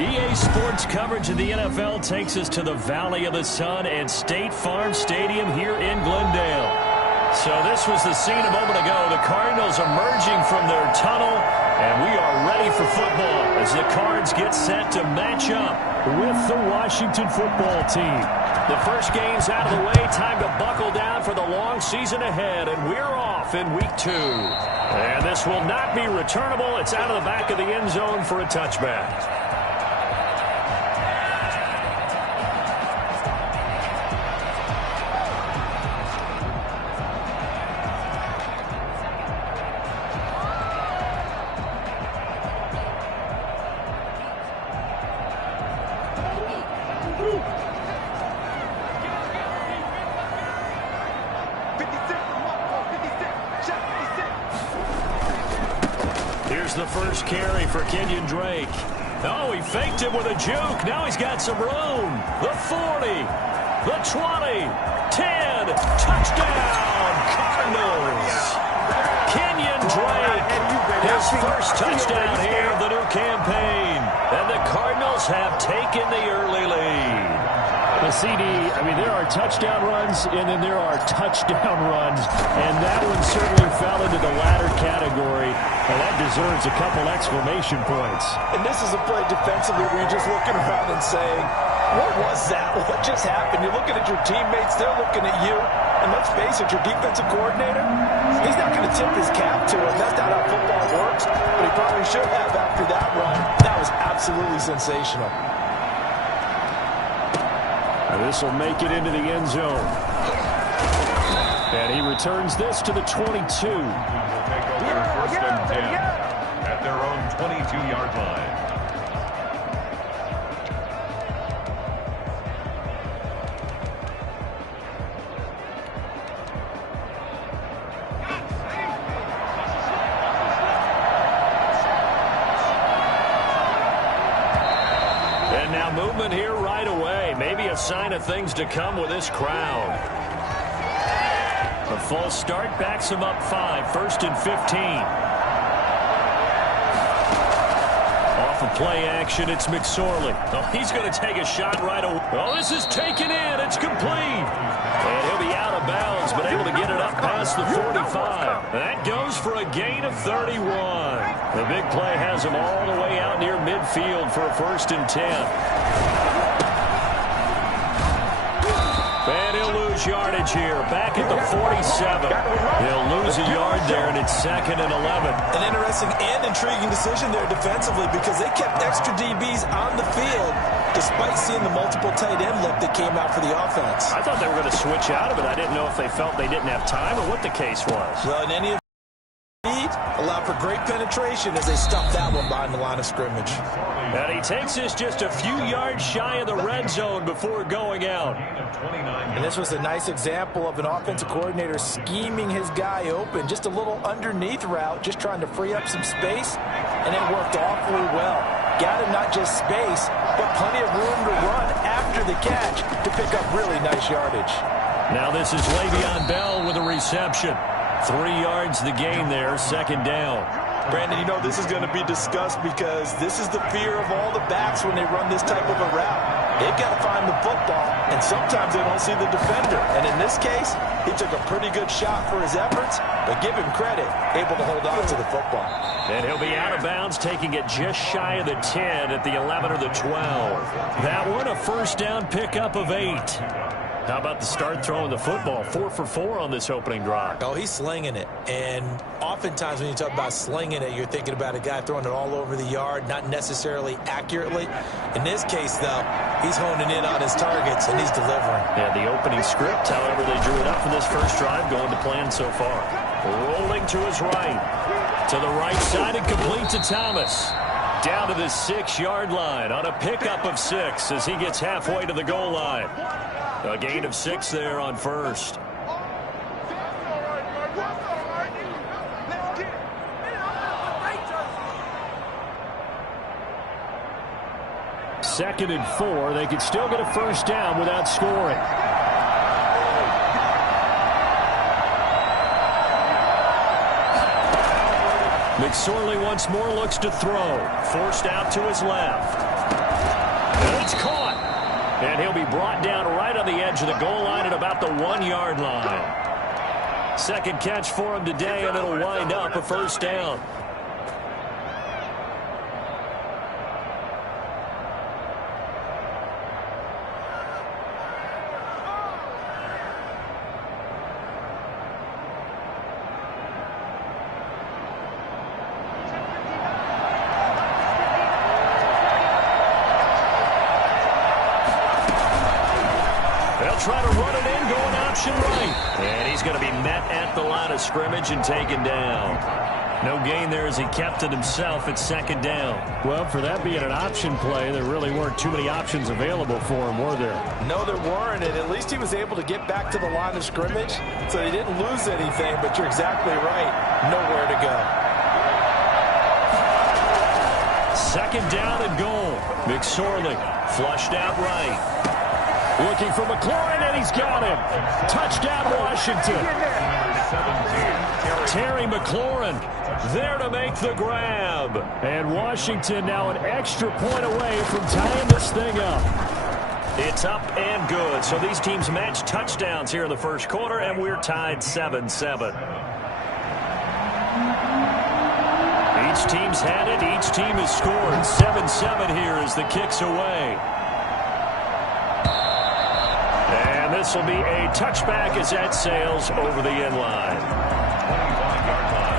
EA Sports coverage of the NFL takes us to the Valley of the Sun and State Farm Stadium here in Glendale. So this was the scene a moment ago. The Cardinals emerging from their tunnel, and we are ready for football as the Cards get set to match up with the Washington football team. The first game's out of the way. Time to buckle down for the long season ahead, and we're off in week 2. And this will not be returnable. It's out of the back of the end zone for a touchback. The first carry for Kenyon Drake. Oh, he faked him with a juke. Now he's got some room. The 40, the 20, 10, touchdown, Cardinals. Kenyon Drake, his first touchdown here of the new campaign. And the Cardinals have taken the early lead. The CD, I mean, there are touchdown runs, and then there are touchdown runs, and that one certainly fell into the latter category, and that deserves a couple exclamation points. And this is a play defensively where you're just looking around and saying, what was that? What just happened? You're looking at your teammates, they're looking at you, and let's face it, your defensive coordinator, he's not going to tip his cap to him. That's not how football works, but he probably should have after that run. That was absolutely sensational. This will make it into the end zone. And he returns this to the 22. Will take over first and 10 at their own 22-yard line. And now movement here right away. Maybe a sign of things to come with this crowd. The full start backs him up 5, first and 15. Off of play action, it's McSorley. Oh, he's going to take a shot right away. Oh, this is taken in. It's complete. And he'll be out of bounds, but able to get it up past the 45. That goes for a gain of 31. The big play has him all the way out near midfield for a first and 10. And he'll lose yardage here, back at the 47. He'll lose a yard there, and it's second and 11. An interesting and intriguing decision there defensively because they kept extra DBs on the field despite seeing the multiple tight end look that came out for the offense. I thought they were going to switch out of it. I didn't know if they felt they didn't have time or what the case was. Well, in any of allowed for great penetration as they stuffed that one behind the line of scrimmage. And he takes this just a few yards shy of the red zone before going out. And this was a nice example of an offensive coordinator scheming his guy open. Just a little underneath route, just trying to free up some space, and it worked awfully well. Got him not just space, but plenty of room to run after the catch to pick up really nice yardage. Now this is Le'Veon Bell with a reception. 3 yards the gain there, second down. Brandon, you know this is going to be discussed because this is the fear of all the backs when they run this type of a route. They've got to find the football, and sometimes they don't see the defender. And in this case, he took a pretty good shot for his efforts, but give him credit, able to hold on to the football. And he'll be out of bounds, taking it just shy of the 10 at the 11 or the 12. That one, a first down pickup of 8. How about the start throwing the football? 4 for 4 on this opening drive. Oh, he's slinging it. And oftentimes when you talk about slinging it, you're thinking about a guy throwing it all over the yard, not necessarily accurately. In this case, though, he's honing in on his targets, and he's delivering. Yeah, the opening script, however, they drew it up for this first drive, going to plan so far. Rolling to his right. To the right side and complete to Thomas. Down to the 6-yard line on a pickup of 6 as he gets halfway to the goal line. A gain of 6 there on first. Second and 4. They could still get a first down without scoring. McSorley once more looks to throw. Forced out to his left. And it's caught. And he'll be brought down right on the edge of the goal line at about the 1-yard line. Second catch for him today, and it'll wind up a first down. Try to run it in, going option right. And he's going to be met at the line of scrimmage and taken down. No gain there as he kept it himself at second down. Well, for that being an option play, there really weren't too many options available for him, were there? No, there weren't, and at least he was able to get back to the line of scrimmage, so he didn't lose anything, but you're exactly right. Nowhere to go. Second down and goal. McSorley flushed out right. Looking for McLaurin, and he's got him. Touchdown, Washington. Terry McLaurin there to make the grab. And Washington now an extra point away from tying this thing up. It's up and good. So these teams match touchdowns here in the first quarter, and we're tied 7-7. Each team's had it. Each team has scored. 7-7 here as the kick's away. And this will be a touchback as that sails over the end line. 25-yard line.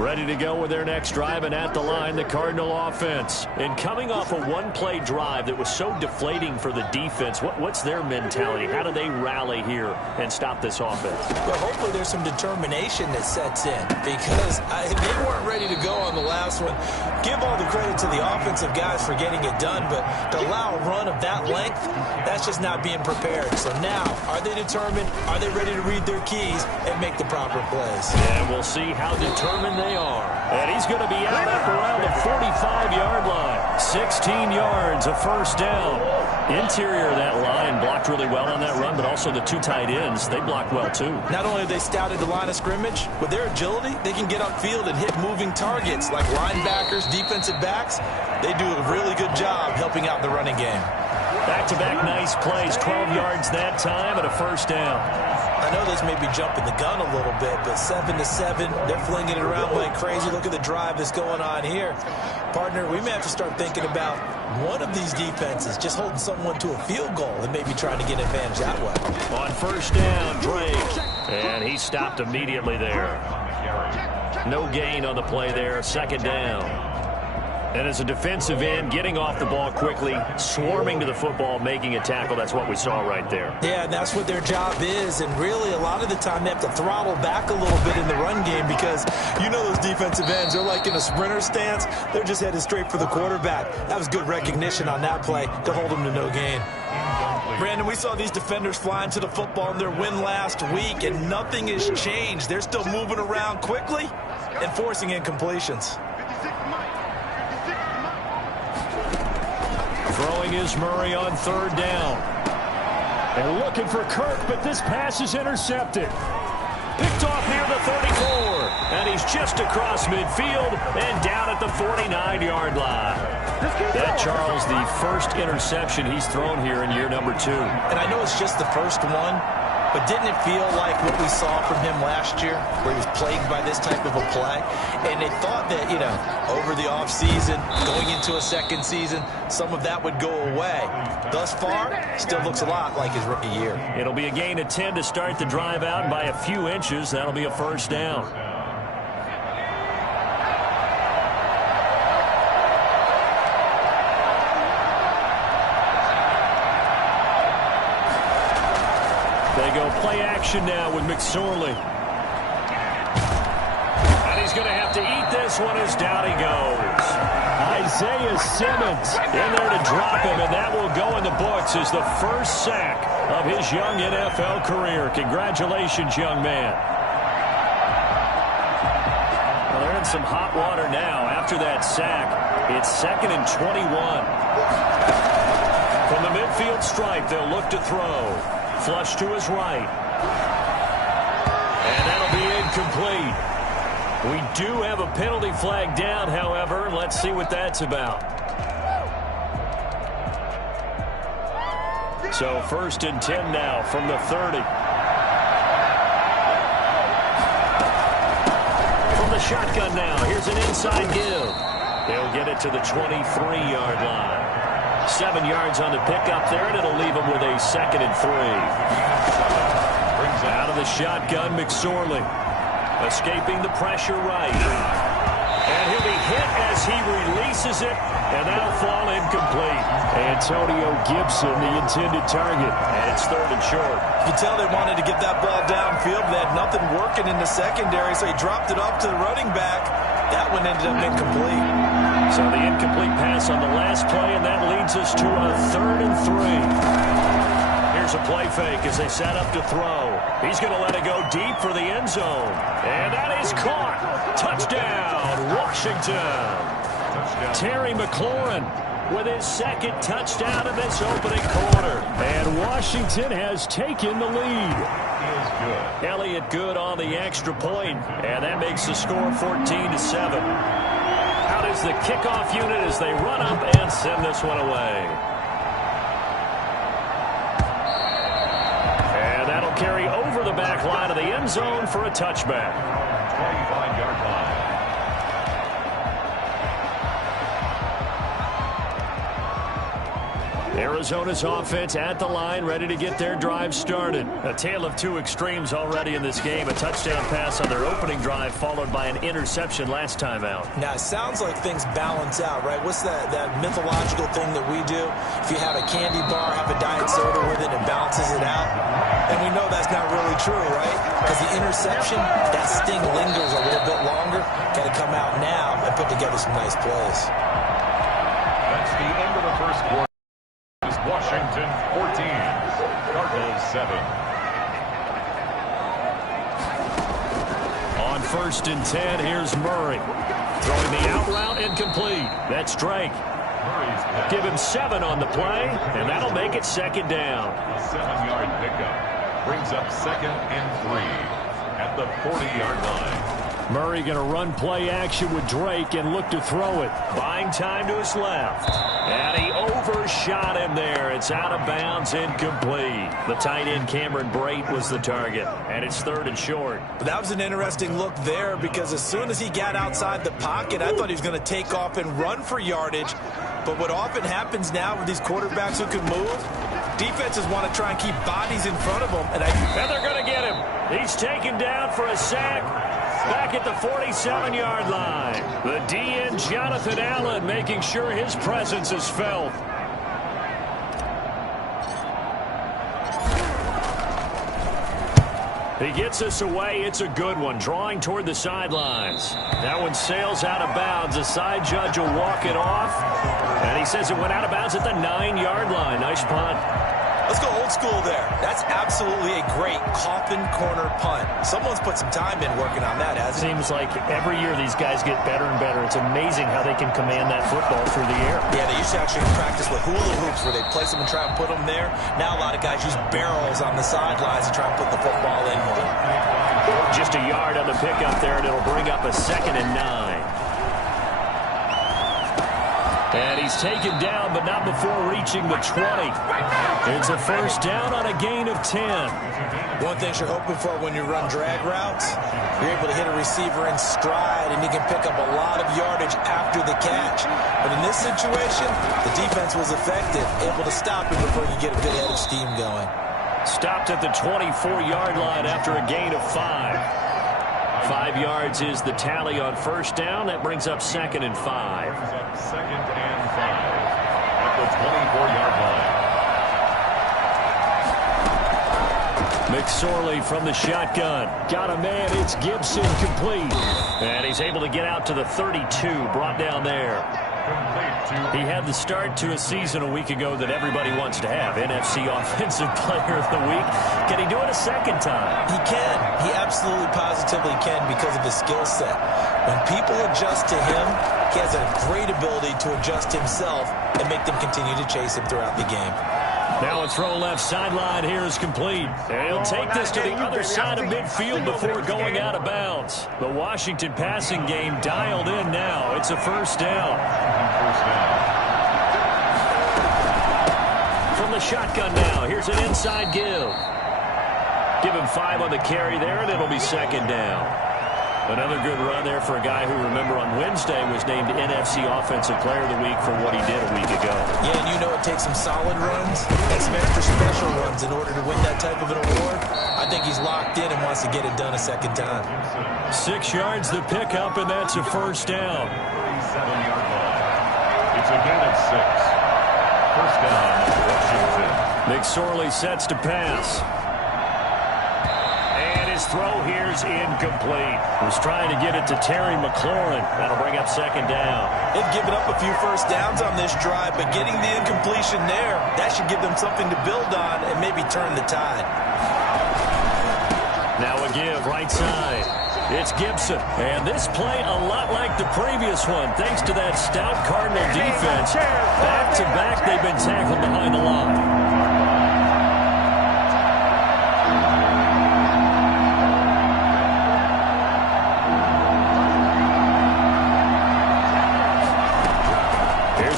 Ready to go with their next drive, and at the line, the Cardinal offense. And coming off a one-play drive that was so deflating for the defense, what's their mentality? How do they rally here and stop this offense? Well, hopefully there's some determination that sets in, because they weren't ready to go on the last one. Give all the credit to the offensive guys for getting it done, but to allow a run of that length, that's just not being prepared. So now, are they determined? Are they ready to read their keys and make the proper plays? And we'll see how determined they are. And he's going to be out up around the 45-yard line. 16 yards, a first down. Interior of that line blocked really well on that run, but also the two tight ends, they blocked well too. Not only have they scouted the line of scrimmage, with their agility, they can get upfield and hit moving targets like linebackers, defensive backs. They do a really good job helping out the running game. Back-to-back nice plays, 12 yards that time and a first down. I know this may be jumping the gun a little bit, but 7-7, they're flinging it around like crazy. Look at the drive that's going on here. Partner, we may have to start thinking about one of these defenses just holding someone to a field goal and maybe trying to get advantage that way. On first down, Drake. And he stopped immediately there. No gain on the play there, second down. And as a defensive end, getting off the ball quickly, swarming to the football, making a tackle, that's what we saw right there. Yeah, and that's what their job is. And really, a lot of the time, they have to throttle back a little bit in the run game because you know those defensive ends, they're like in a sprinter stance. They're just headed straight for the quarterback. That was good recognition on that play to hold them to no gain. Brandon, we saw these defenders flying to the football in their win last week, and nothing has changed. They're still moving around quickly and forcing incompletions. Throwing is Murray on third down. And looking for Kirk, but this pass is intercepted. Picked off near the 34. And he's just across midfield and down at the 49-yard line. That, Charles, the first interception he's thrown here in year number 2. And I know it's just the first one, but didn't it feel like what we saw from him last year, where he was plagued by this type of a play? And they thought that, you know, over the offseason, going into a second season, some of that would go away. Thus far, still looks a lot like his rookie year. It'll be a gain of 10 to start the drive out by a few inches. That'll be a first down. They go play action now with McSorley. And he's going to have to eat this one as down he goes. Isaiah Simmons in there to drop him, and that will go in the books as the first sack of his young NFL career. Congratulations, young man. Well, they're in some hot water now after that sack. It's 2nd and 21. From the midfield stripe, they'll look to throw. Flush to his right. And that'll be incomplete. We do have a penalty flag down, however. Let's see what that's about. So 1st and 10 now from the 30. From the shotgun now, here's an inside give. They'll get it to the 23-yard line. 7 yards on the pickup there, and it'll leave them with a 2nd and 3. Brings out of the shotgun, McSorley. Escaping the pressure right. And he'll be hit as he releases it, and that'll fall incomplete. Antonio Gibson, the intended target. And it's 3rd and short. You can tell they wanted to get that ball downfield. They had nothing working in the secondary, so he dropped it off to the running back. That one ended up incomplete. So the incomplete pass on the last play, and that leads us to a 3rd and 3. Here's a play fake as they set up to throw. He's going to let it go deep for the end zone. And that is caught. Touchdown, Washington. Terry McLaurin with his 2nd touchdown in this opening quarter. And Washington has taken the lead. Good. Elliott Good on the extra point, and that makes the score 14-7. Out is the kickoff unit as they run up and send this one away. And that'll carry over the back line of the end zone for a touchback. 25-yard line. Arizona's offense at the line, ready to get their drive started. A tale of two extremes already in this game. A touchdown pass on their opening drive, followed by an interception last time out. Now, it sounds like things balance out, right? What's that mythological thing that we do? If you have a candy bar, have a diet soda with it, it balances it out. And we know that's not really true, right? Because the interception, that sting lingers a little bit longer. Got to come out now and put together some nice plays. That's the end of the first quarter. Washington 14, Cardinals 7. On 1st and 10, here's Murray. Throwing the out route incomplete. That's Drake. Give him 7 on the play, and that'll make it 2nd down. A 7-yard pickup brings up 2nd and 3 at the 40-yard line. Murray going to run play action with Drake and look to throw it. Buying time to his left. And he overshot him there. It's out of bounds, incomplete. The tight end Cameron Brate was the target. And it's 3rd and short. But that was an interesting look there because as soon as he got outside the pocket, I thought he was going to take off and run for yardage. But what often happens now with these quarterbacks who can move, defenses want to try and keep bodies in front of them. And they're going to get him. He's taken down for a sack. Back at the 47-yard line. The DN Jonathan Allen making sure his presence is felt. He gets us away. It's a good one. Drawing toward the sidelines. That one sails out of bounds. The side judge will walk it off. And he says it went out of bounds at the 9-yard line. Nice punt. Let's go old school there. That's absolutely a great coffin corner punt. Someone's put some time in working on that, hasn't it? Seems like every year these guys get better and better. It's amazing how they can command that football through the air. Yeah, they used to actually practice with hula hoops where they place them and try and put them there. Now a lot of guys use barrels on the sidelines to try and put the football in one. Just a yard on the pickup there, and it'll bring up a 2nd and 9. And he's taken down, but not before reaching the 20. It's a 1st down on a gain of 10. One thing you're hoping for when you run drag routes, you're able to hit a receiver in stride, and he can pick up a lot of yardage after the catch. But in this situation, the defense was effective, able to stop him before you get a good head of steam going. Stopped at the 24-yard line after a gain of 5. 5 yards is the tally on 1st down. That brings up 2nd and 5. 2nd and 5 at the 24-yard line. McSorley from the shotgun. Got a man. It's Gibson, complete. And he's able to get out to the 32. Brought down there. He had the start to a season a week ago that everybody wants to have. NFC Offensive Player of the Week. Can he do it a 2nd time? He can. He absolutely positively can because of his skill set. When people adjust to him, he has a great ability to adjust himself and make them continue to chase him throughout the game. Now a throw left sideline here is complete. And he'll take this to the other side of midfield before going out of bounds. The Washington passing game dialed in now. It's a first down. From the shotgun now, here's an inside give. Give him 5 on the carry there, and it'll be second down. Another good run there for a guy who, remember, on Wednesday was named NFC Offensive Player of the Week for what he did a week ago. Yeah, and you know it takes some solid runs and some extra special runs in order to win that type of an award. I think he's locked in and wants to get it done a second time. 6 yards the pickup, and that's a first down. 37-yard line. It's a gain of 6. First down, Washington. McSorley sets to pass. His throw here's incomplete. Was trying to get it to Terry McLaurin. That'll bring up second down. They've given up a few first downs on this drive, but getting the incompletion there, that should give them something to build on and maybe turn the tide. Now a give right side. It's Gibson. And this play a lot like the previous one, thanks to that stout Cardinal defense. Back-to-back, they've been tackled behind the line.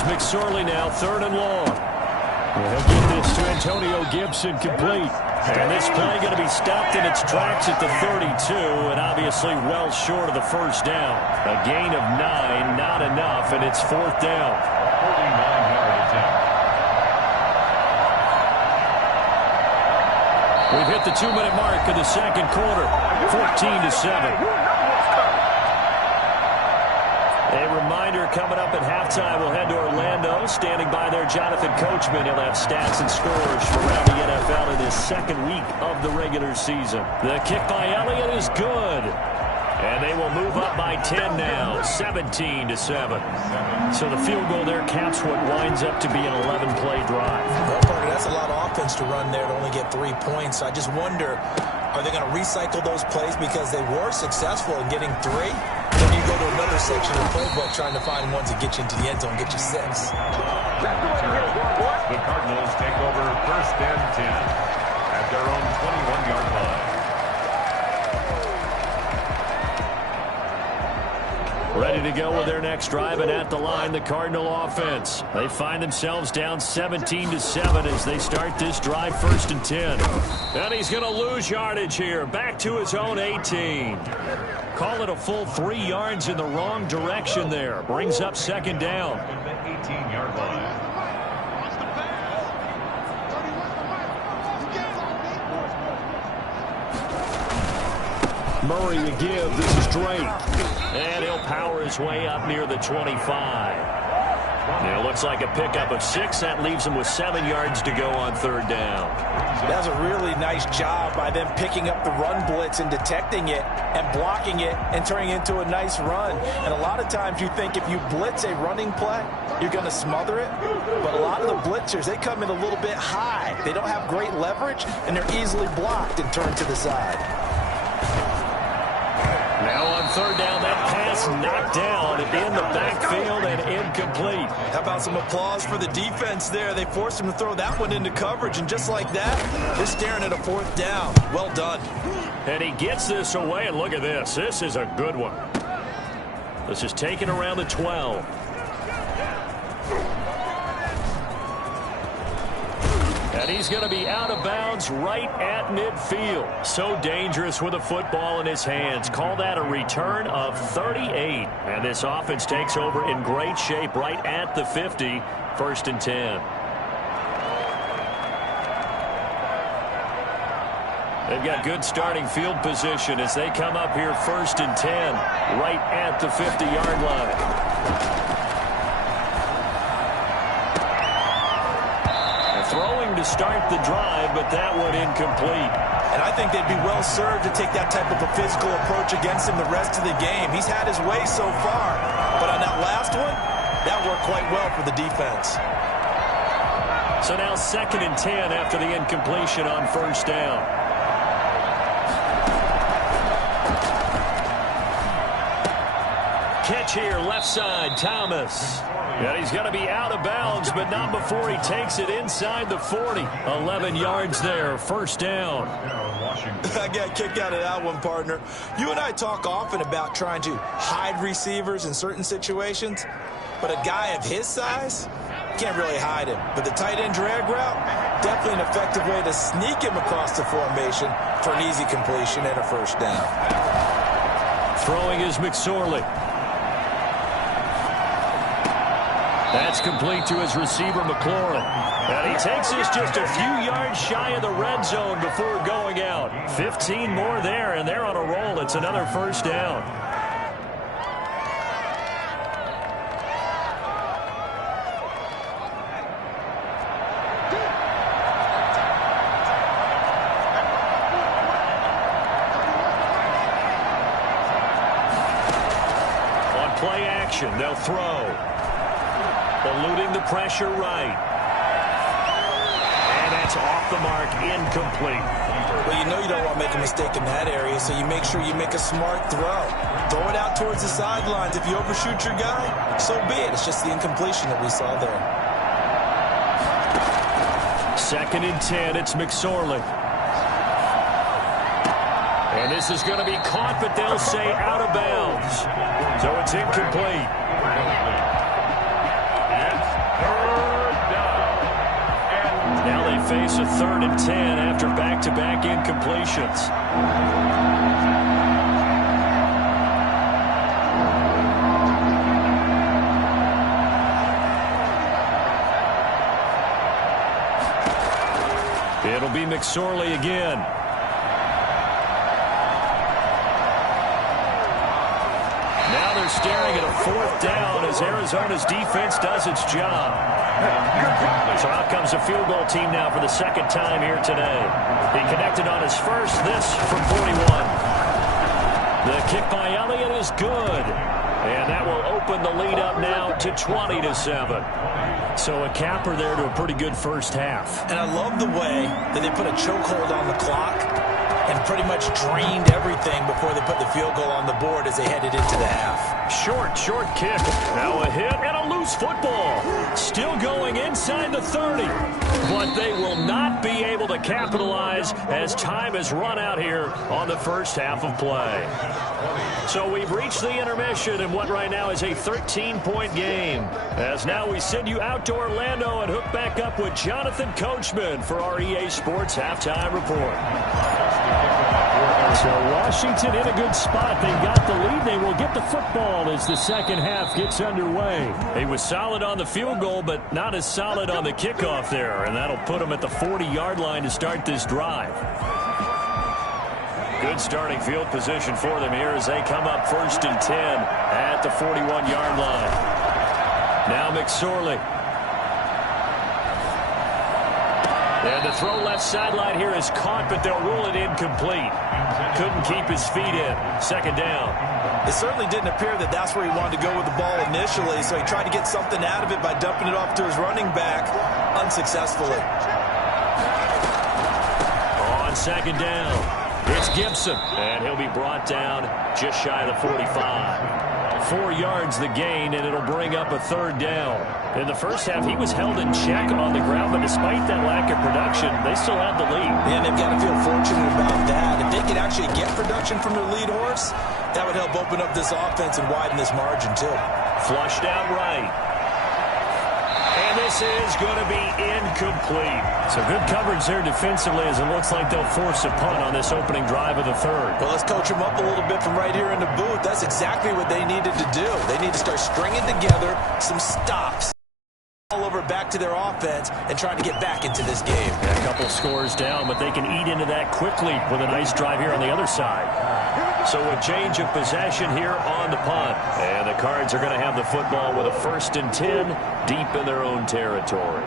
McSorley now, 3rd and long. He'll get this to Antonio Gibson complete. And this play going to be stopped in its tracks at the 32, and obviously well short of the first down. A gain of 9, not enough, and it's 4th down. 49-yard attempt. We've hit the 2-minute mark of the second quarter, 14-7. A reminder coming up at halftime. We'll head to Orlando. Standing by there, Jonathan Coachman. He'll have stats and scores from around the NFL in his second week of the regular season. The kick by Elliott is good. And they will move up by 10 now, 17-7. So the field goal there caps what winds up to be an 11-play drive. Well, Parker, that's a lot of offense to run there to only get 3 points. I just wonder, are they going to recycle those plays because they were successful in getting 3? Then you go to another section of the playbook trying to find ones that get you into the end zone, get you 6. The Cardinals take over 1st and 10 at their own 21-yard line. Ready to go with their next drive, and at the line, the Cardinal offense. They find themselves down 17-7 as they start this drive, 1st and 10. And he's going to lose yardage here, back to his own 18. Call it a full 3 yards in the wrong direction there. Brings up second down. 18-yard line. Murray to give. This is Drake. And he'll power his way up near the 25. It looks like a pickup of 6. That leaves him with 7 yards to go on 3rd down. That was a really nice job by them picking up the run blitz and detecting it and blocking it and turning it into a nice run. And a lot of times you think if you blitz a running play, you're going to smother it. But a lot of the blitzers, they come in a little bit high. They don't have great leverage, and they're easily blocked and turned to the side. Now on 3rd down, that pass knocked down in the backfield and incomplete. How about some applause for the defense there? They forced him to throw that one into coverage, and just like that, they're staring at a 4th down. Well done. And he gets this away, and look at this. This is a good one. This is taken around the 12. And he's going to be out of bounds right at midfield. So dangerous with a football in his hands. Call that a return of 38. And this offense takes over in great shape right at the 50. 1st and 10. They've got good starting field position as they come up here 1st and 10 right at the 50-yard line. Throwing to start the drive, but that one incomplete. And I think they'd be well served to take that type of a physical approach against him the rest of the game. He's had his way so far, but on that last one, that worked quite well for the defense. So now 2nd and 10 after the incompletion on 1st down. Catch here, left side, Thomas. And he's going to be out of bounds, but not before he takes it inside the 40. 11 yards there, first down. I got a kick out of that one, partner. You and I talk often about trying to hide receivers in certain situations, but a guy of his size can't really hide him. But the tight end drag route, definitely an effective way to sneak him across the formation for an easy completion and a first down. Throwing is McSorley. That's complete to his receiver, McLaurin. And he takes this just a few yards shy of the red zone before going out. 15 more there, and they're on a roll. It's another first down. On play action, they'll throw. Eluding the pressure right. And that's off the mark, incomplete. Well, you know you don't want to make a mistake in that area, so you make sure you make a smart throw. Throw it out towards the sidelines. If you overshoot your guy, so be it. It's just the incompletion that we saw there. 2nd and 10, it's McSorley. And this is going to be caught, but they'll say out of bounds. So it's incomplete. Now they face a 3rd and 10 after back-to-back incompletions. It'll be McSorley again. Now they're staring at a 4th down as Arizona's defense does its job. So out comes the field goal team now for the 2nd time here today. He connected on his first, this from 41. The kick by Elliott is good. And that will open the lead up now to 20-7. So a capper there to a pretty good first half. And I love the way that they put a chokehold on the clock and pretty much drained everything before they put the field goal on the board as they headed into the half. Short kick. Now a hit and a loose football. Still going inside the 30. But they will not be able to capitalize as time has run out here on the first half of play. So we've reached the intermission in what right now is a 13-point game. As now we send you out to Orlando and hook back up with Jonathan Coachman for our EA Sports Halftime Report. So Washington in a good spot. They've got the lead. They will get the football as the second half gets underway. He was solid on the field goal, but not as solid on the kickoff there. And that'll put him at the 40-yard line to start this drive. Good starting field position for them here as they come up 1st and 10 at the 41-yard line. Now McSorley. And the throw left sideline here is caught, but they'll rule it incomplete. Couldn't keep his feet in. 2nd down. It certainly didn't appear that that's where he wanted to go with the ball initially, so he tried to get something out of it by dumping it off to his running back unsuccessfully. On 2nd down, it's Gibson, and he'll be brought down just shy of the 45. 4 yards the gain, and it'll bring up a 3rd down. In the first half, he was held in check on the ground, but despite that lack of production, they still had the lead. And they've got to feel fortunate about that. If they could actually get production from their lead horse, that would help open up this offense and widen this margin, too. Flushed out right. And this is going to be incomplete. So good coverage there defensively as it looks like they'll force a punt on this opening drive of the 3rd. Well, let's coach them up a little bit from right here in the booth. That's exactly what they needed to do. They need to start stringing together some stops all over back to their offense and trying to get back into this game. A couple scores down, but they can eat into that quickly with a nice drive here on the other side. So a change of possession here on the punt. And the Cards are going to have the football with a 1st and 10 deep in their own territory.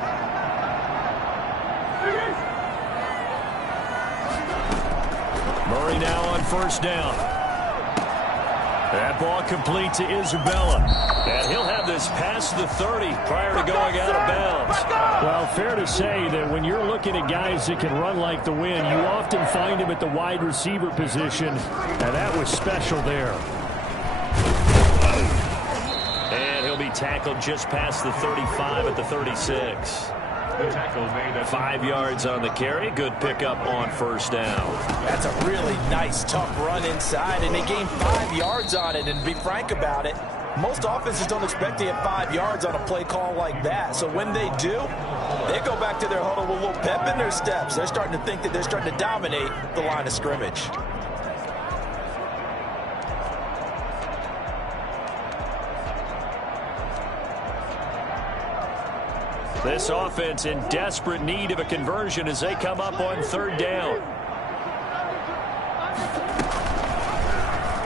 Murray now on 1st down. That ball complete to Isabella. And he'll have this past the 30 prior to going out of bounds. Well, fair to say that when you're looking at guys that can run like the wind, you often find him at the wide receiver position, and that was special there. And he'll be he tackled just past the 35 at the 36. The tackle made at 5 yards on the carry. Good pickup on first down. That's a really nice, tough run inside, and they gained 5 yards on it. And to be frank about it, most offenses don't expect to get 5 yards on a play call like that. So when they do, they go back to their huddle with a little pep in their steps. They're starting to think that they're starting to dominate the line of scrimmage. This offense in desperate need of a conversion as they come up on third down.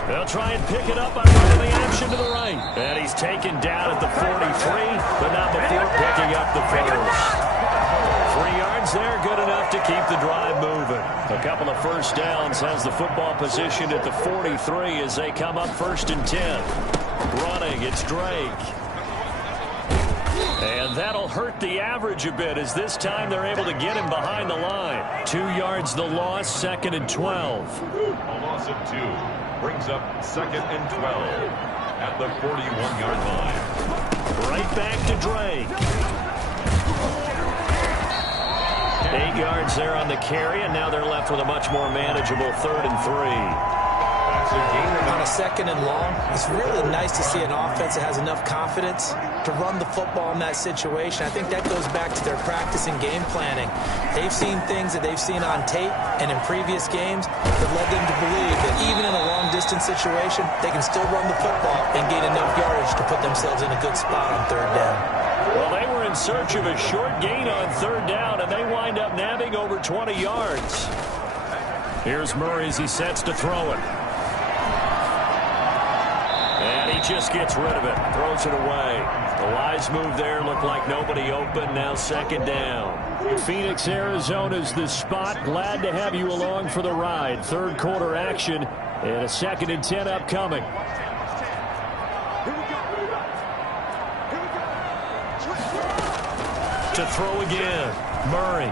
They'll try and pick it up by running the action to the right. And he's taken down at the 43, but not before picking up the first. 3 yards there, good enough to keep the drive moving. A couple of first downs has the football positioned at the 43 as they come up 1st and 10. Running, it's Drake. And that'll hurt the average a bit as this time they're able to get him behind the line. 2 yards the loss, 2nd and 12. a loss of 2. Brings up 2nd and 12 at the 41-yard line. Right back to Drake. 8 yards there on the carry, and now they're left with a much more manageable 3rd and 3. On a 2nd and long, it's really nice to see an offense that has enough confidence to run the football in that situation. I think that goes back to their practice and game planning. They've seen things that they've seen on tape and in previous games that led them to believe that even in a long-distance situation, they can still run the football and gain enough yardage to put themselves in a good spot on 3rd down. Well, they were in search of a short gain on 3rd down, and they wind up nabbing over 20 yards. Here's Murray as he sets to throw it. And he just gets rid of it, throws it away. The wise move there, looked like nobody open, now 2nd down. Phoenix, Arizona's the spot. Glad to have you along for the ride. 3rd quarter action and a 2nd and 10 upcoming. To throw again, Murray.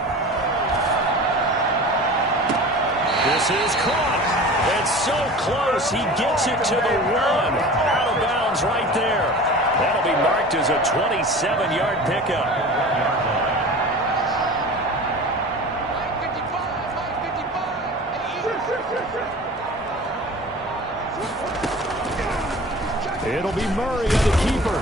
This is caught. It's so close, he gets it to the 1. Out of bounds right there. That'll be marked as a 27-yard pickup. It'll be Murray on the keeper.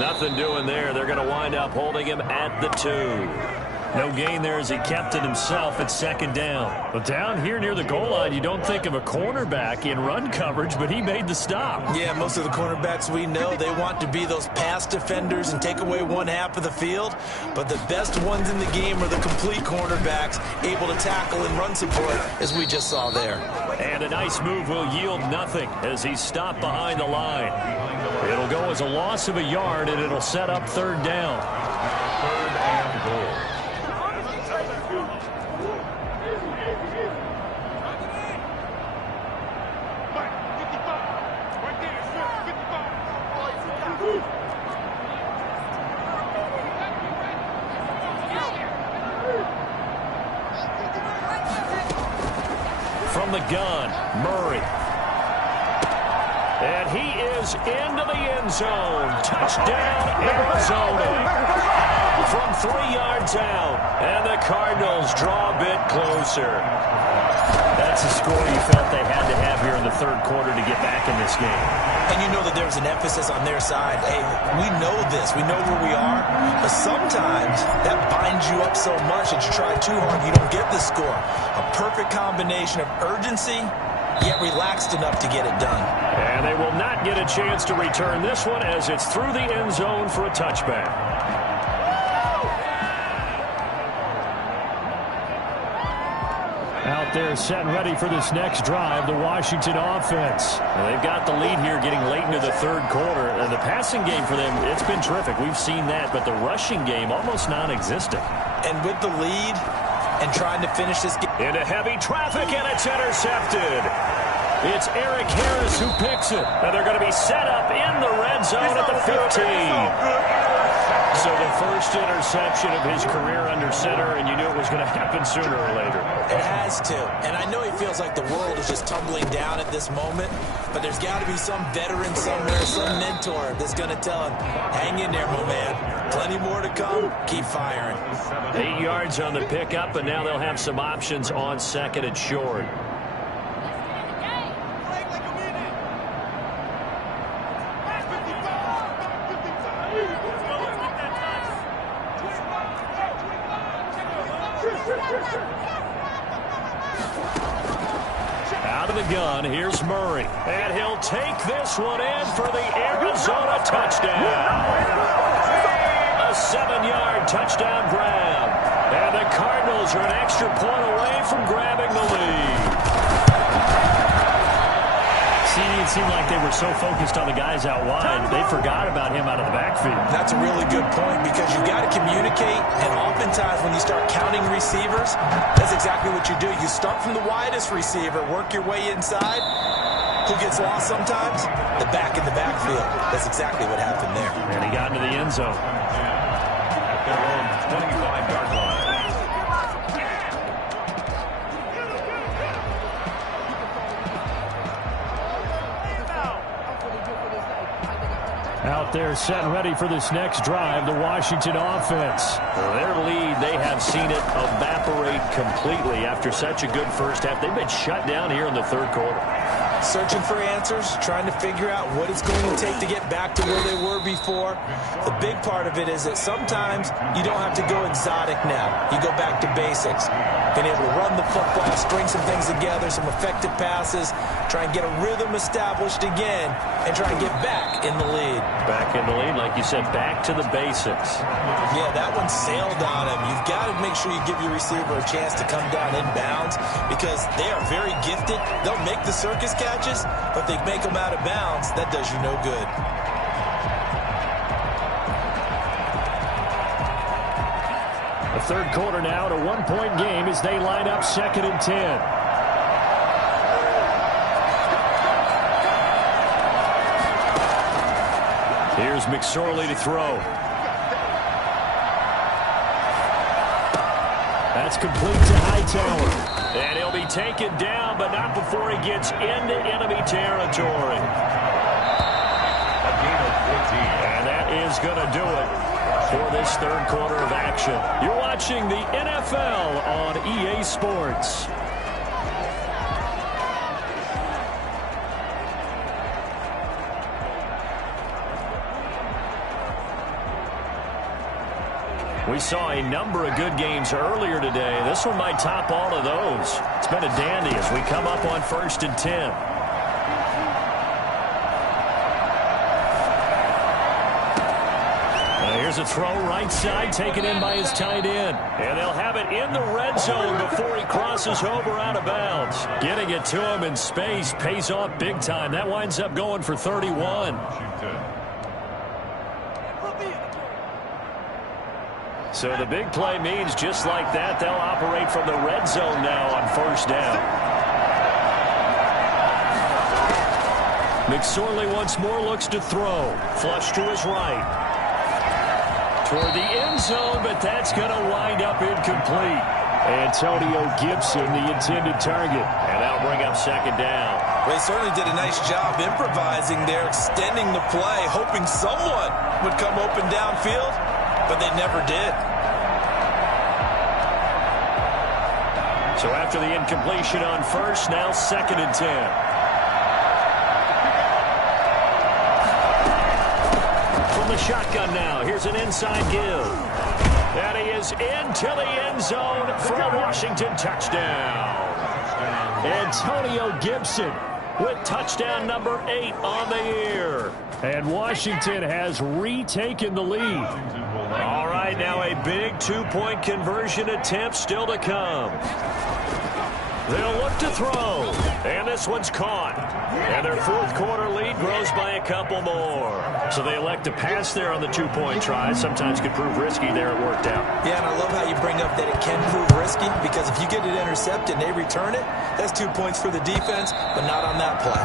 Nothing doing there. They're going to wind up holding him at the 2. No gain there as he kept it himself at 2nd down. But down here near the goal line, you don't think of a cornerback in run coverage, but he made the stop. Yeah, most of the cornerbacks we know, they want to be those pass defenders and take away one half of the field. But the best ones in the game are the complete cornerbacks, able to tackle and run support, as we just saw there. And a nice move will yield nothing as he's stopped behind the line. It'll go as a loss of a yard, and it'll set up 3rd down. 3rd and goal. From the gun, Murray. And he is into the end zone. Touchdown, Arizona. From 3 yards out. And the Cardinals draw a bit closer. That's a score you felt they had to have here in the 3rd quarter to get back in this game. And you know that there's an emphasis on their side. Hey, we know this. We know where we are. But sometimes that binds you up so much that you try too hard, you don't get the score. A perfect combination of urgency, yet relaxed enough to get it done. And they will not get a chance to return this one as it's through the end zone for a touchback. Out there set and ready for this next drive, the Washington offense. Well, they've got the lead here getting late into the 3rd quarter. And the passing game for them, it's been terrific. We've seen that, but the rushing game almost non-existent. And with the lead and trying to finish this game. Into heavy traffic, and it's intercepted. It's Eric Harris who picks it. And they're going to be set up in the red zone at the 15. So the first interception of his career under center, and you knew it was going to happen sooner or later. It has to. And I know he feels like the world is just tumbling down at this moment, but there's got to be some veteran somewhere, some mentor that's going to tell him, hang in there, my man. Plenty more to come. Keep firing. 8 yards on the pickup, and now they'll have some options on second and short. Out of the gun, here's Murray. And he'll take this one in for the Arizona touchdown. A 7-yard touchdown grab. And the Cardinals are an extra point away from grabbing the lead. See, it seemed like they were so focused on the guys out wide, they forgot about him out of the backfield. That's a really good point because you've got to communicate, and oftentimes when you start counting receivers, that's exactly what you do. You start from the widest receiver, work your way inside. Who gets lost sometimes? The back in the backfield. That's exactly what happened there. And he got into the end zone. At their own 25-yard line. Out there set and ready for this next drive, the Washington offense. Their lead, they have seen it evaporate completely after such a good first half. They've been shut down here in the third quarter. Searching for answers, trying to figure out what it's going to take to get back to where they were before. The big part of it is that sometimes you don't have to go exotic now. You go back to basics. Being able to run the football, string some things together, some effective passes, try and get a rhythm established again, and try and get back in the lead. Back in the lead, like you said, back to the basics. Yeah, that one sailed on him. You've got to make sure you give your receiver a chance to come down inbounds because they are very gifted. They'll make the circus catches, but they make them out of bounds. That does you no good. The third quarter now at a one-point game as they line up 2nd and 10. Here's McSorley to throw. That's complete to Hightower. And he'll be taken down, but not before he gets into enemy territory. A gain of 14. And that is going to do it for this third quarter of action. You're watching the NFL on EA Sports. We saw a number of good games earlier today. This one might top all of those. It's been a dandy as we come up on 1st and 10. Here's a throw right side, taken in by his tight end. And they'll have it in the red zone before he crosses over out of bounds. Getting it to him in space pays off big time. That winds up going for 31. So the big play means just like that, they'll operate from the red zone now on 1st down. McSorley once more looks to throw. Flush to his right. Toward the end zone, but that's going to wind up incomplete. Antonio Gibson, the intended target. And that'll bring up 2nd down. Well, he certainly did a nice job improvising there, extending the play, hoping someone would come open downfield, but they never did. So after the incompletion on 1st, now 2nd and 10. From the shotgun now, here's an inside give. And he is into the end zone for a Washington touchdown. Antonio Gibson with touchdown number 8 on the year. And Washington has retaken the lead. All right, now a big two-point conversion attempt still to come. They'll look to throw, and this one's caught. And their fourth quarter lead grows by a couple more. So they elect to pass there on the two-point try. Sometimes could prove risky there. It worked out. Yeah, and I love how you bring up that it can prove risky because if you get it intercepted and they return it, that's 2 points for the defense, but not on that play.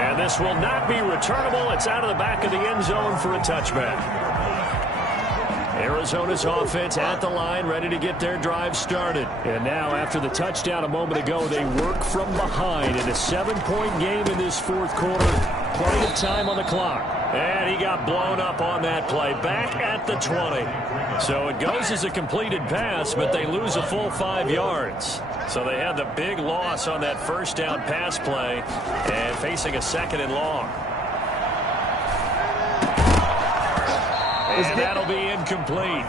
And this will not be returnable. It's out of the back of the end zone for a touchback. Arizona's offense at the line, ready to get their drive started. And now, after the touchdown a moment ago, they work from behind in a 7-point game in this fourth quarter. Plenty of time on the clock. And he got blown up on that play, back at the 20. So it goes as a completed pass, but they lose a full 5 yards. So they had the big loss on that first down pass play and facing a 2nd and long. And that'll be incomplete.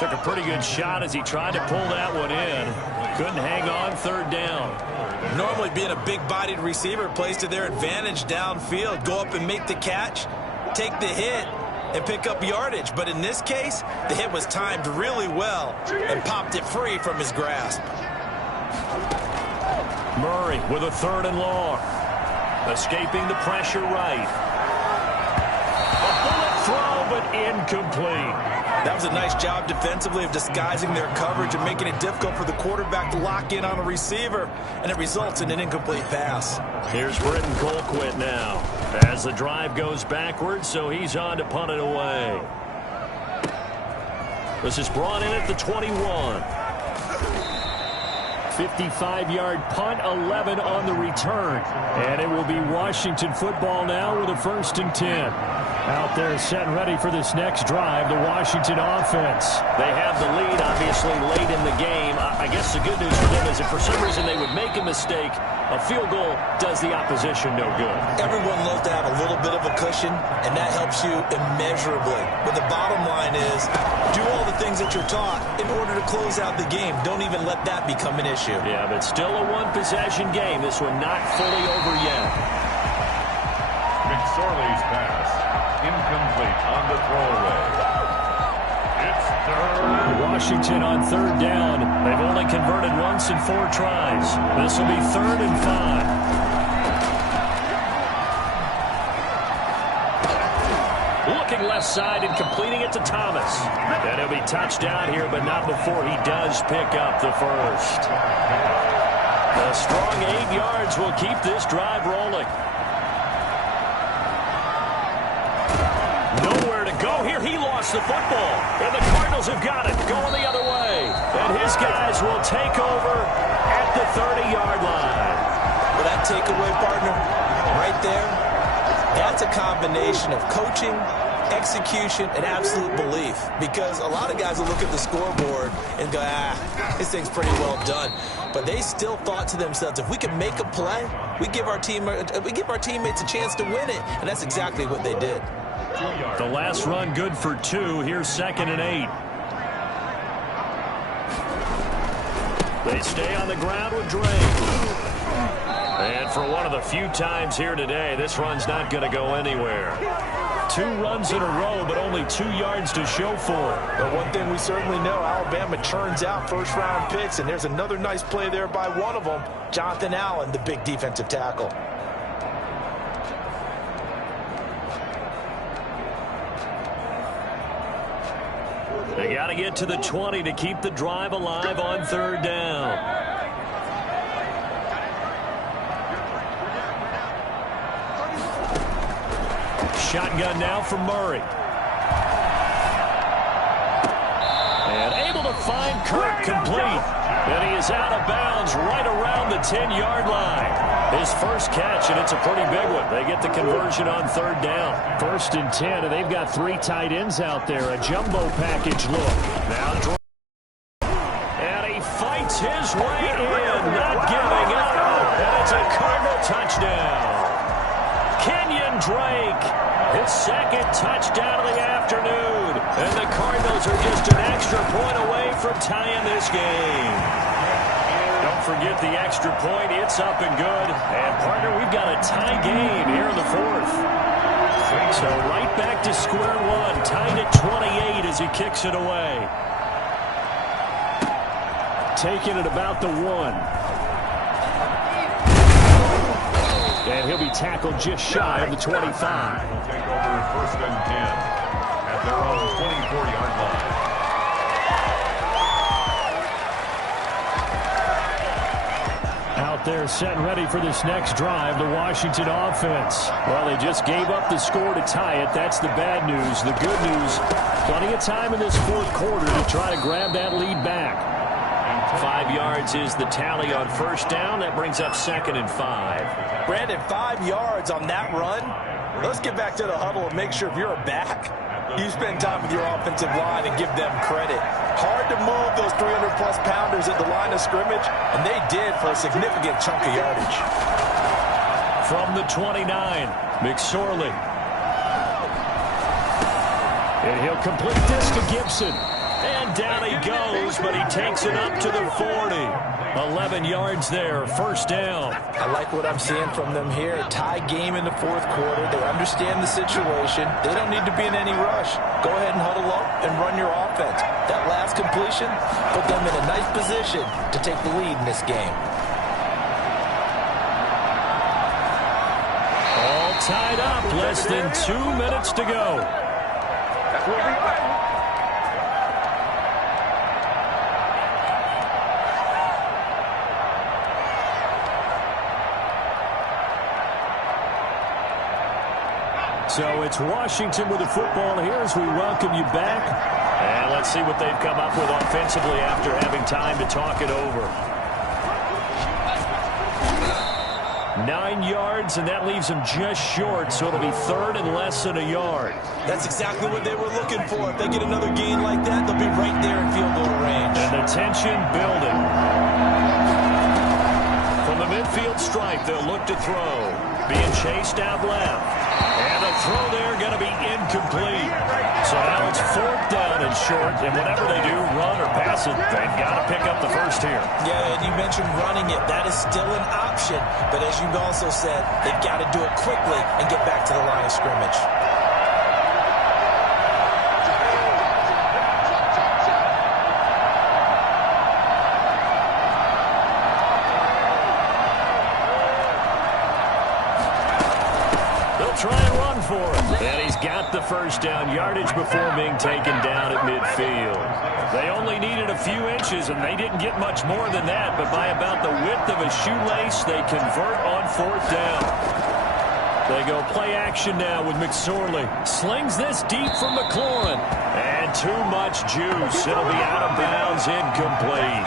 Took a pretty good shot as he tried to pull that one in. Couldn't hang on 3rd down. Normally being a big-bodied receiver plays to their advantage downfield. Go up and make the catch, take the hit, and pick up yardage. But in this case, the hit was timed really well and popped it free from his grasp. Murray with a 3rd and long. Escaping the pressure right. A bullet throw, but incomplete. That was a nice job defensively of disguising their coverage and making it difficult for the quarterback to lock in on a receiver, and it results in an incomplete pass. Here's Britton Colquitt now as the drive goes backwards, so he's on to punt it away. This is brought in at the 21. 55-yard punt, 11 on the return. And it will be Washington football now with a 1st and 10. Out there set and ready for this next drive, the Washington offense. They have the lead, obviously, late in the game. I guess the good news for them is if for some reason they would make a mistake, a field goal does the opposition no good. Everyone loves to have a little bit of a cushion, and that helps you immeasurably. But the bottom line is, do all the things that you're taught in order to close out the game. Don't even let that become an issue. Yeah, but still a one-possession game. This one not fully over yet. McSorley's pass. Incomplete on the throwaway. It's 3rd. Washington on 3rd down. They've only converted once in 4 tries. This will be 3rd and 5. Looking left side and completing it to Thomas. And he'll be touched down here, but not before he does pick up the first. A strong 8 yards will keep this drive rolling. Nowhere to go here. He lost the football. And the Cardinals have got it. Going the other way. And his guys will take over at the 30-yard line. Well, that takeaway, partner, right there, that's a combination of coaching, execution, and absolute belief. Because a lot of guys will look at the scoreboard and go, this thing's pretty well done. But they still thought to themselves, if we can make a play, we give our teammates a chance to win it. And that's exactly what they did. The last run good for 2. Here's 2nd and 8. They stay on the ground with Drake. And for one of the few times here today, this run's not going to go anywhere. 2 runs in a row, but only 2 yards to show for it. But one thing we certainly know, Alabama churns out first-round picks, and there's another nice play there by one of them, Jonathan Allen, the big defensive tackle. They got to get to the 20 to keep the drive alive on 3rd down. Shotgun now for Murray. And able to find Kirk complete. And he is out of bounds right around the 10-yard line. His first catch, and it's a pretty big one. They get the conversion on 3rd down. 1st and 10, and they've got 3 tight ends out there. A jumbo package look. Now, and he fights his way in, not giving up. And it's a Cardinal touchdown. Kenyon Drake, his 2nd touchdown of the afternoon. And the Cardinals are just an extra point away from tying this game. Don't forget the extra point. It's up and good. And, partner, we've got a tie game here in the 4th. So right back to square one. Tied at 28 as he kicks it away. Taking it about the 1. And he'll be tackled just shy of the 25. Will take over 1st and 10 at their own 24-yard line. out there set and ready for this next drive, the Washington offense. Well, they just gave up the score to tie it. That's the bad news. The good news, plenty of time in this fourth quarter to try to grab that lead back. 5 yards is the tally on first down. That brings up 2nd and 5. Brandon, 5 yards on that run. Let's get back to the huddle and make sure if you're a back, you spend time with your offensive line and give them credit. Hard to move those 300-plus pounders at the line of scrimmage, and they did for a significant chunk of yardage. From the 29, McSorley. And he'll complete this to Gibson. And down he goes, but he takes it up to the 40. 11 yards there, first down. I like what I'm seeing from them here. Tie game in the fourth quarter. They understand the situation. They don't need to be in any rush. Go ahead and huddle up and run your offense. That last completion put them in a nice position to take the lead in this game. All tied up, less than 2 minutes to go. So it's Washington with the football here as we welcome you back. And let's see what they've come up with offensively after having time to talk it over. 9 yards, and that leaves them just short, so it'll be 3rd and less than a yard. That's exactly what they were looking for. If they get another gain like that, they'll be right there in field goal range. And the tension building. From the midfield stripe, they'll look to throw. Being chased out left. And the throw there going to be incomplete. So now it's 4th down and short, and whatever they do, run or pass it, they've got to pick up the first here. Yeah, and you mentioned running it. That is still an option. But as you also said, they've got to do it quickly and get back to the line of scrimmage. Try and run for it. And he's got the first down yardage before being taken down at midfield. They only needed a few inches, and they didn't get much more than that, but by about the width of a shoelace, they convert on 4th down. They go play action now with McSorley. Slings this deep from McLaurin. And too much juice. It'll be out of bounds, incomplete.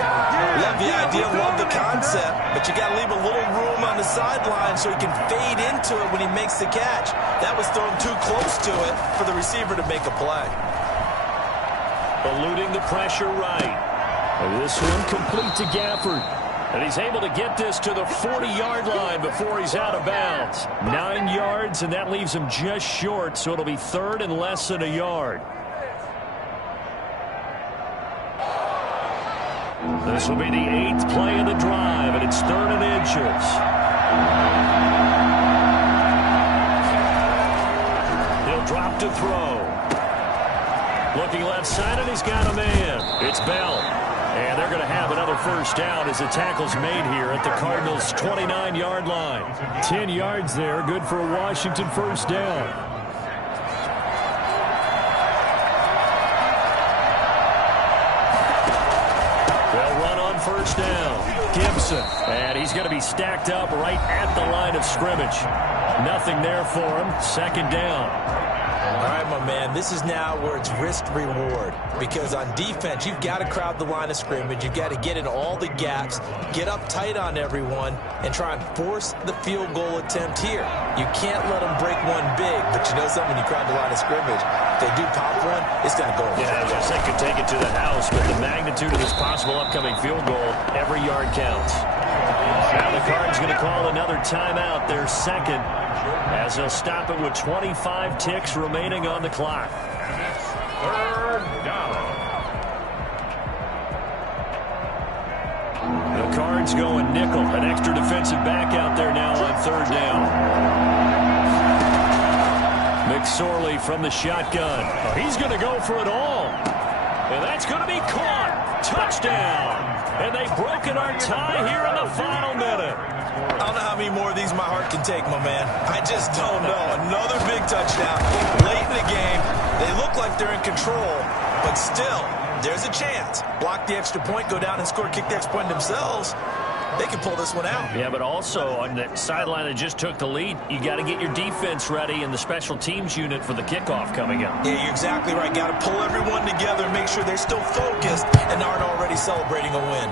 Love the idea, love the concept, but you got to leave a little room on the sideline so he can fade into it when he makes the catch. That was thrown too close to it for the receiver to make a play. Eluding the pressure right. And this one complete to Gafford. And he's able to get this to the 40-yard line before he's out of bounds. 9 yards, and that leaves him just short, so it'll be 3rd and less than a yard. This will be the 8th play of the drive, and it's 3rd and inches. He'll drop to throw. Looking left side, and he's got a man. It's Bell. And they're going to have another first down as the tackle's made here at the Cardinals' 29-yard line. 10 yards there, good for a Washington first down. They'll run on first down. Gibson. And he's going to be stacked up right at the line of scrimmage. Nothing there for him. 2nd down. All right, my man, this is now where it's risk-reward. Because on defense, you've got to crowd the line of scrimmage. You've got to get in all the gaps, get up tight on everyone, and try and force the field goal attempt here. You can't let them break one big, but you know something, when you crowd the line of scrimmage, if they do pop one, it's going to go. Yeah, I guess they could take it to the house, but the magnitude of this possible upcoming field goal, every yard counts. Now the Cards going to call another timeout, their 2nd, as they'll stop it with 25 ticks remaining on the clock. 3rd down. The Cards going nickel, an extra defensive back out there now on 3rd down. McSorley from the shotgun. Oh, he's going to go for it all. And that's going to be caught. Touchdown. And they've broken our tie here in the final minute. I don't know how many more of these my heart can take, my man. I just don't know. Another big touchdown late in the game. They look like they're in control, but still, there's a chance. Block the extra point, go down and score, kick the extra point themselves. they can pull this one out. Yeah, but also on the sideline that just took the lead, you got to get your defense ready and the special teams unit for the kickoff coming up. Yeah, you're exactly right. Got to pull everyone together and make sure they're still focused and aren't already celebrating a win.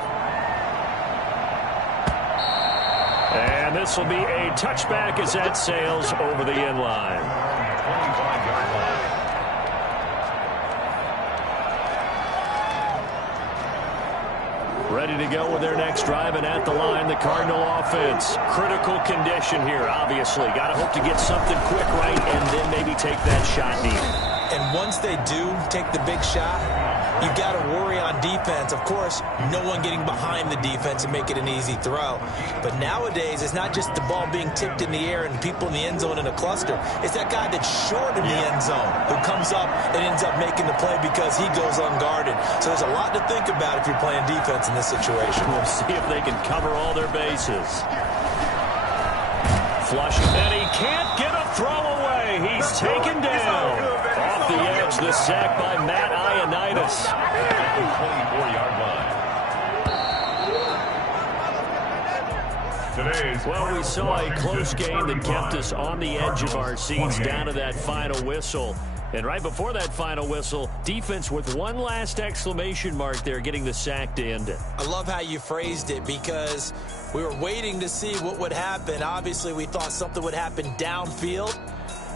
And this will be a touchback as that sails over the end line. 25-yard line. Ready to go with their next drive, and at the line, the Cardinal offense. Critical condition here, obviously. Got to hope to get something quick right and then maybe take that shot needed. And once they do take the big shot, you got to worry on defense. Of course, no one getting behind the defense and make it an easy throw. But nowadays, it's not just the ball being tipped in the air and people in the end zone in a cluster. It's that guy that's short in the end zone who comes up and ends up making the play because he goes unguarded. So there's a lot to think about if you're playing defense in this situation. We'll see if they can cover all their bases. Flushing, and he can't get a throw away. He's taken down. Off the edge, the sack by Matt Ioannidis. At the 24-yard line. Well, we saw a close game that kept us on the edge of our seats down to that final whistle. And right before that final whistle, defense with one last exclamation mark there, getting the sack to end it. I love how you phrased it because we were waiting to see what would happen. Obviously, we thought something would happen downfield.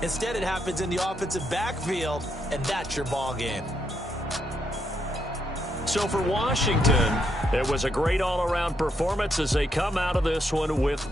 Instead, it happens in the offensive backfield, and that's your ball game. So for Washington, it was a great all-around performance as they come out of this one with